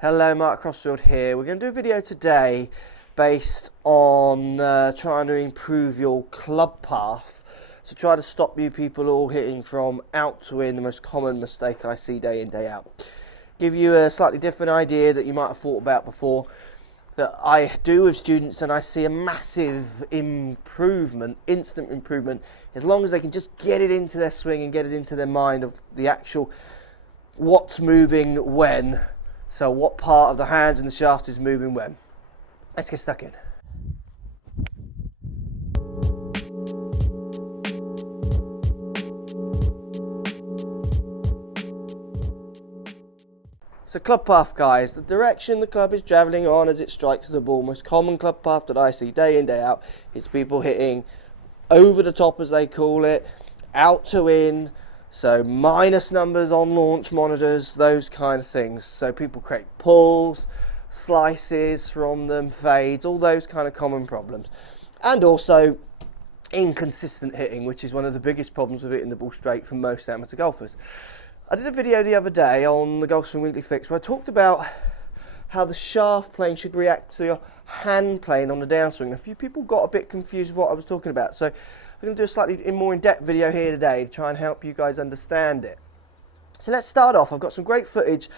Hello, Mark Crossfield here. We're going to do a video today based on trying to improve your club path. So try to stop you people all hitting from out to in, the most common mistake I see day in, day out. Give you a slightly different idea that you might have thought about before that I do with students, and I see a massive improvement, instant improvement, as long as they can just get it into their swing and get it into their mind of the actual what's moving when. So what part of the hands and the shaft is moving when. Let's get stuck in. So club path, guys, the direction the club is travelling on as it strikes the ball. Most common club path that I see day in, day out is people hitting over the top, as they call it, out to in. So minus numbers on launch monitors, those kind of things. So people create pulls, slices from them, fades, all those kind of common problems. And also inconsistent hitting, which is one of the biggest problems with hitting the ball straight for most amateur golfers. I did a video the other day on the Golf Swing Weekly Fix where I talked about how the shaft plane should react to your hand plane on the downswing. A few people got a bit confused with what I was talking about, so I'm going to do a slightly more in-depth video here today to try and help you guys understand it. So let's start off. I've got some great footage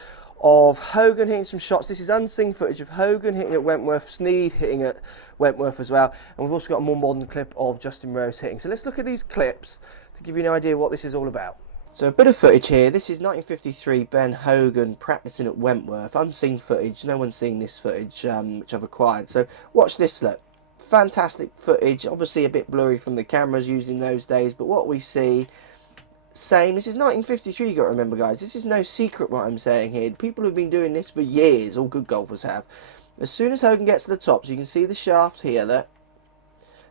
of Hogan hitting some shots. This is unseen footage of Hogan hitting at Wentworth, Snead hitting at Wentworth as well, and we've also got a more modern clip of Justin Rose hitting. So let's look at these clips to give you an idea what this is all about. So a bit of footage here. This is 1953 Ben Hogan practicing at Wentworth. Unseen footage. No one's seen this footage, which I've acquired. So watch this look. Fantastic footage. Obviously a bit blurry from the cameras used in those days, but what we see, same. This is 1953, you got to remember, guys. This is no secret what I'm saying here. People have been doing this for years. All good golfers have. As soon as Hogan gets to the top, so you can see the shaft here, look,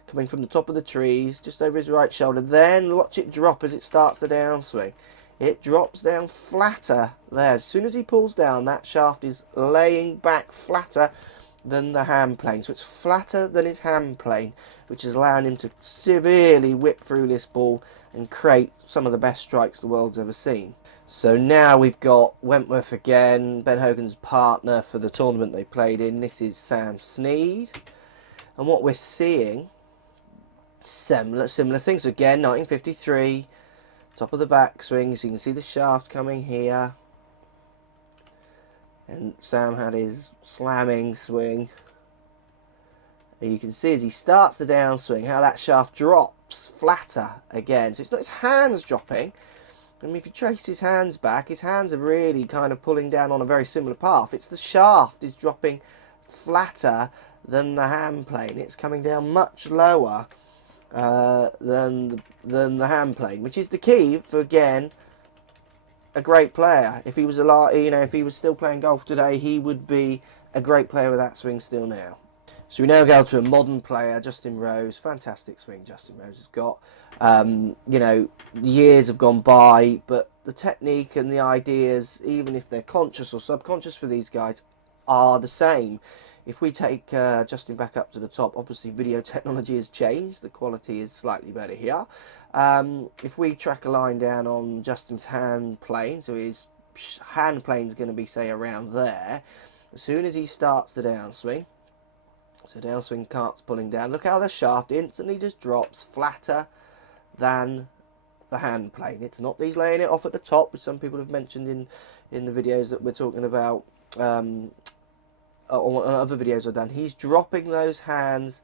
coming from the top of the trees, just over his right shoulder. Then watch it drop as it starts the downswing. It drops down flatter there. As soon as he pulls down, that shaft is laying back flatter than the hand plane. So it's flatter than his hand plane, which is allowing him to severely whip through this ball and create some of the best strikes the world's ever seen. So now we've got Wentworth again, Ben Hogan's partner for the tournament they played in. This is Sam Snead. And what we're seeing, similar things again. 1953, top of the backswing, so you can see the shaft coming here, and Sam had his slamming swing, and you can see as he starts the downswing how that shaft drops flatter again. So it's not his hands dropping. I mean, if you trace his hands back, his hands are really kind of pulling down on a very similar path. It's the shaft is dropping flatter than the hand plane. It's coming down much lower than the hand plane, which is the key for, again, a great player. If he was alive, you know, if he was still playing golf today, he would be a great player with that swing still now. So we now go to a modern player, Justin Rose. Fantastic swing Justin Rose has got. You know, years have gone by, but the technique and the ideas, even if they're conscious or subconscious for these guys, are the same. If we take Justin back up to the top, obviously video technology has changed. The quality is slightly better here. If we track a line down on Justin's hand plane, so his hand plane is going to be, say, around there. As soon as he starts the downswing, so downswing cart's pulling down, look how the shaft instantly just drops flatter than the hand plane. It's not that he's laying it off at the top, which some people have mentioned in the videos that we're talking about, or other videos I've done. He's dropping those hands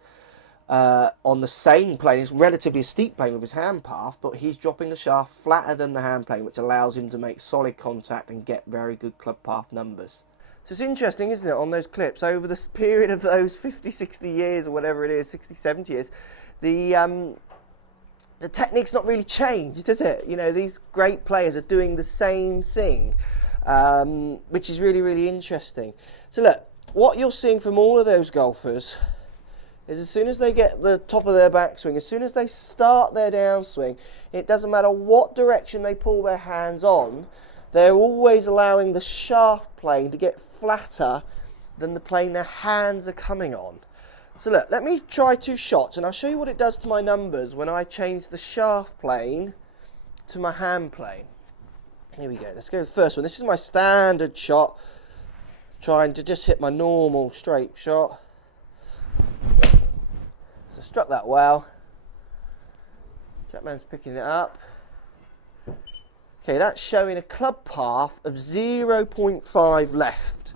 on the same plane. It's relatively a steep plane with his hand path, but he's dropping the shaft flatter than the hand plane, which allows him to make solid contact and get very good club path numbers. So it's interesting, isn't it, on those clips, over this period of those 50, 60 years, or whatever it is, 60, 70 years, the technique's not really changed, does it? You know, these great players are doing the same thing, which is really, really interesting. So look, what you're seeing from all of those golfers is as soon as they get the top of their backswing, as soon as they start their downswing, it doesn't matter what direction they pull their hands on, they're always allowing the shaft plane to get flatter than the plane their hands are coming on. So look, let me try two shots and I'll show you what it does to my numbers when I change the shaft plane to my hand plane. Here we go, let's go to the first one. This is my standard shot. trying to just hit my normal straight shot. So struck that well. Chapman's picking it up. Okay, that's showing a club path of 0.5 left.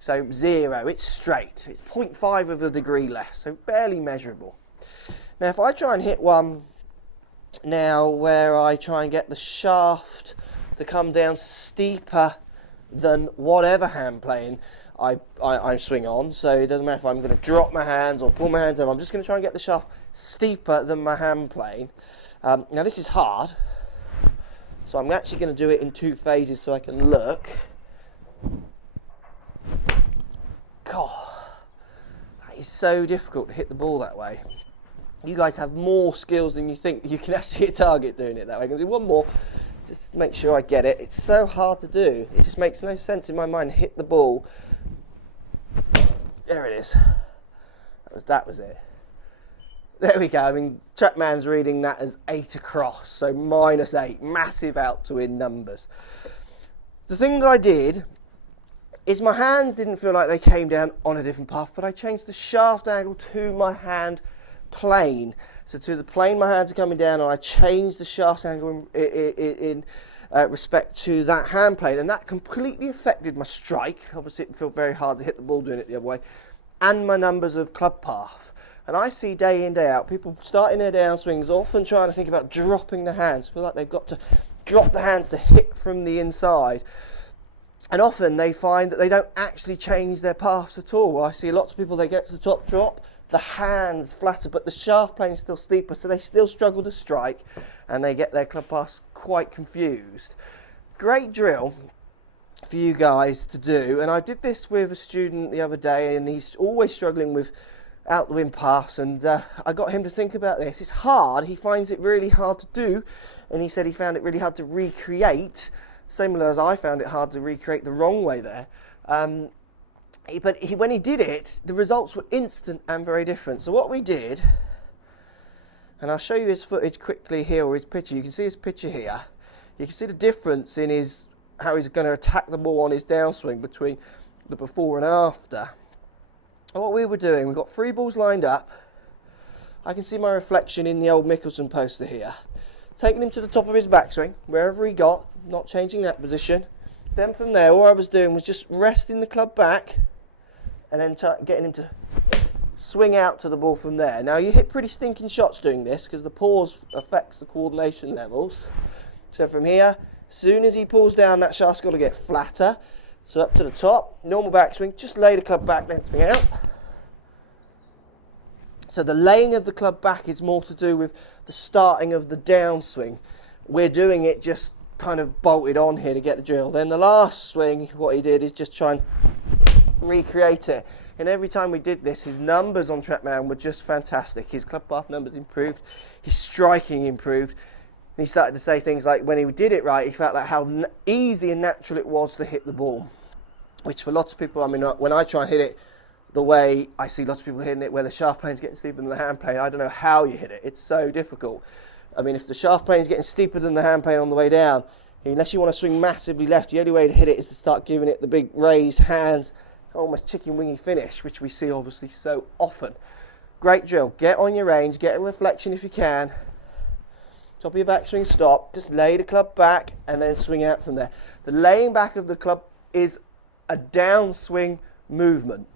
So 0, it's straight. It's 0.5 of a degree left, so barely measurable. Now if I try and hit one now where I try and get the shaft to come down steeper than whatever hand plane I swing on, so it doesn't matter if I'm going to drop my hands or pull my hands over, I'm just going to try and get the shaft steeper than my hand plane. Now this is hard, so I'm actually going to do it in 2 phases so I can look. God, that is so difficult to hit the ball that way. You guys have more skills than you think. You can actually hit a target doing it that way. I'm going to do one more, just to make sure I get it. It's so hard to do. It just makes no sense in my mind. Hit the ball. There it is. That was it. There we go. I mean, Chapman's reading that as 8 across, so -8. Massive out to win numbers. The thing that I did is my hands didn't feel like they came down on a different path, but I changed the shaft angle to my hand plane. So to the plane my hands are coming down, and I changed the shaft angle in respect to that hand plane, and that completely affected my strike. Obviously it felt very hard to hit the ball doing it the other way, and my numbers of club path. And I see day in, day out, people starting their downswings often trying to think about dropping the hands, feel like they've got to drop the hands to hit from the inside. And often they find that they don't actually change their paths at all. I see lots of people, they get to the top drop, the hands flatter, but the shaft plane is still steeper, so they still struggle to strike, and they get their club paths quite confused. Great drill for you guys to do, and I did this with a student the other day, and he's always struggling with out the wind paths, and I got him to think about this. It's hard, he finds it really hard to do, and he said he found it really hard to recreate, similar as I found it hard to recreate the wrong way there. But when he did it, the results were instant and very different. So what we did, and I'll show you his footage quickly here, or his picture. You can see his picture here. You can see the difference in how he's going to attack the ball on his downswing between the before and after. And what we were doing, we've got 3 balls lined up. I can see my reflection in the old Mickelson poster here. Taking him to the top of his backswing, wherever he got, not changing that position. Then from there, all I was doing was just resting the club back and then getting him to swing out to the ball from there. Now you hit pretty stinking shots doing this because the pause affects the coordination levels. So from here, as soon as he pulls down, that shaft's got to get flatter. So up to the top, normal backswing, just lay the club back, then swing out. So the laying of the club back is more to do with the starting of the downswing. We're doing it just kind of bolted on here to get the drill. Then the last swing, what he did is just try and recreate it. And every time we did this, his numbers on Chapman were just fantastic. His club path numbers improved, his striking improved. And he started to say things like when he did it right, he felt like how easy and natural it was to hit the ball. Which for lots of people, I mean, when I try and hit it the way I see lots of people hitting it, where the shaft plane's getting steeper than the hand plane, I don't know how you hit it. It's so difficult. I mean, if the shaft plane is getting steeper than the hand plane on the way down, unless you want to swing massively left, the only way to hit it is to start giving it the big raised hands, almost chicken wingy finish, which we see obviously so often. Great drill. Get on your range, get a reflection if you can. Top of your backswing, stop. Just lay the club back and then swing out from there. The laying back of the club is a downswing movement.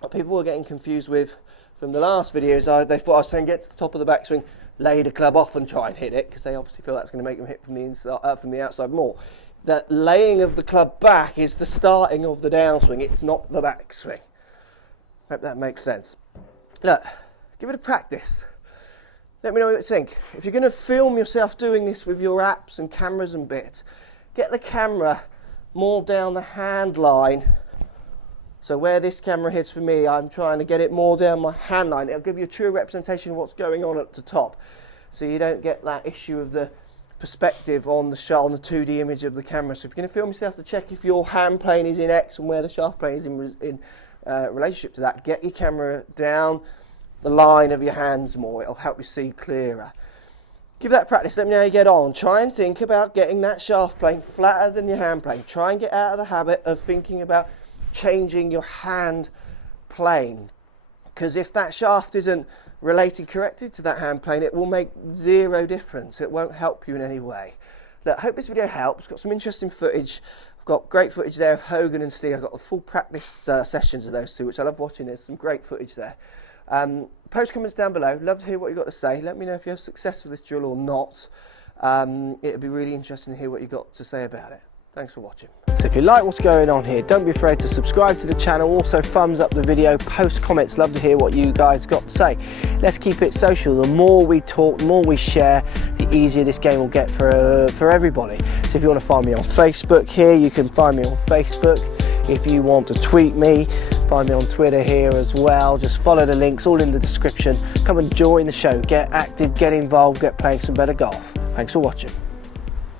What people were getting confused with from the last videos, they thought I was saying get to the top of the backswing, lay the club off and try and hit it, because they obviously feel that's going to make them hit from the inside, from the outside more. That laying of the club back is the starting of the downswing. It's not the backswing. Hope that makes sense. Look, give it a practice. Let me know what you think. If you're going to film yourself doing this with your apps and cameras and bits, get the camera more down the hand line. So where this camera hits for me, I'm trying to get it more down my hand line. It'll give you a true representation of what's going on at the top. So you don't get that issue of the perspective on the 2D image of the camera. So if you're going to film yourself to check if your hand plane is in X and where the shaft plane is in relationship to that, get your camera down the line of your hands more. It'll help you see clearer. Give that a practice. Let me know how you get on. Try and think about getting that shaft plane flatter than your hand plane. Try and get out of the habit of thinking about changing your hand plane, because if that shaft isn't related correctly to that hand plane, it will make zero difference. It won't help you in any way. Look, I hope this video helps. Got some interesting footage. I've got great footage there of Hogan and Snead. I've got the full practice sessions of those two, which I love watching. There's some great footage there. Post comments down below. Love to hear what you've got to say. Let me know if you have success with this drill or not. It'd be really interesting to hear what you've got to say about it. Thanks for watching. So if you like what's going on here, don't be afraid to subscribe to the channel. Also thumbs up the video, post comments. Love to hear what you guys got to say. Let's keep it social. The more we talk, the more we share, the easier this game will get for everybody. So if you want to find me on Facebook here, you can find me on Facebook. If you want to tweet me, find me on Twitter here as well. Just follow the links, all in the description. Come and join the show. Get active, get involved, get playing some better golf. Thanks for watching.